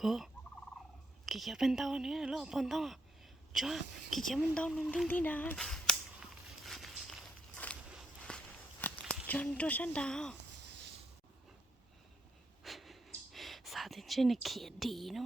cô kìa bên tao nữa lo bên tao cho kìa bên tao nung tinh tí nào cho sẵn tao sao thế trên này kia đi nó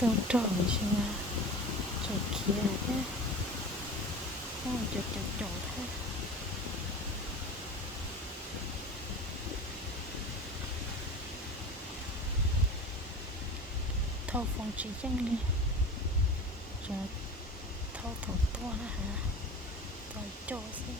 tao trộn xem mà trộn kia thế trộn thế thâu phong chỉ chân đi rồi thâu thằng to hả rồi cho xem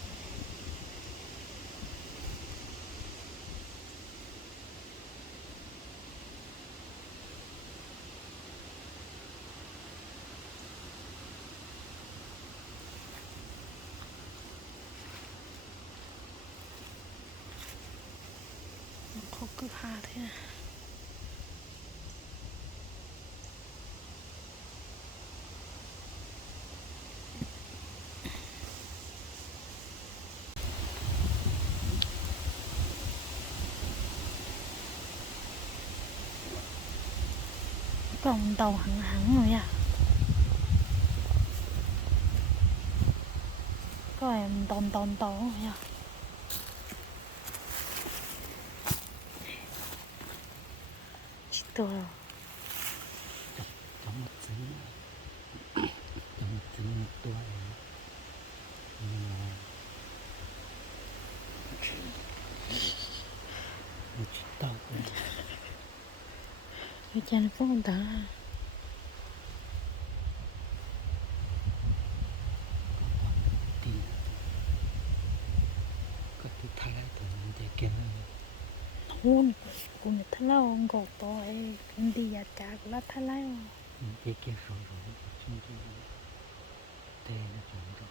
không cứ hà thế này còn đầu hẳn hẳn rồi à có em tòn rồi à chỉ tôi Trong một trứng một tuổi một chút tàu cái chân phố người ta thì có cái thay lại từ những cái kia hôn cũng thật là ông gột to ấy cũng đi giặt cả cũng là thật là những cái kia rồi chúng tôi thế nó chúng tôi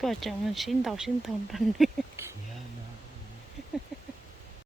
có chồng mình xin tàu rồi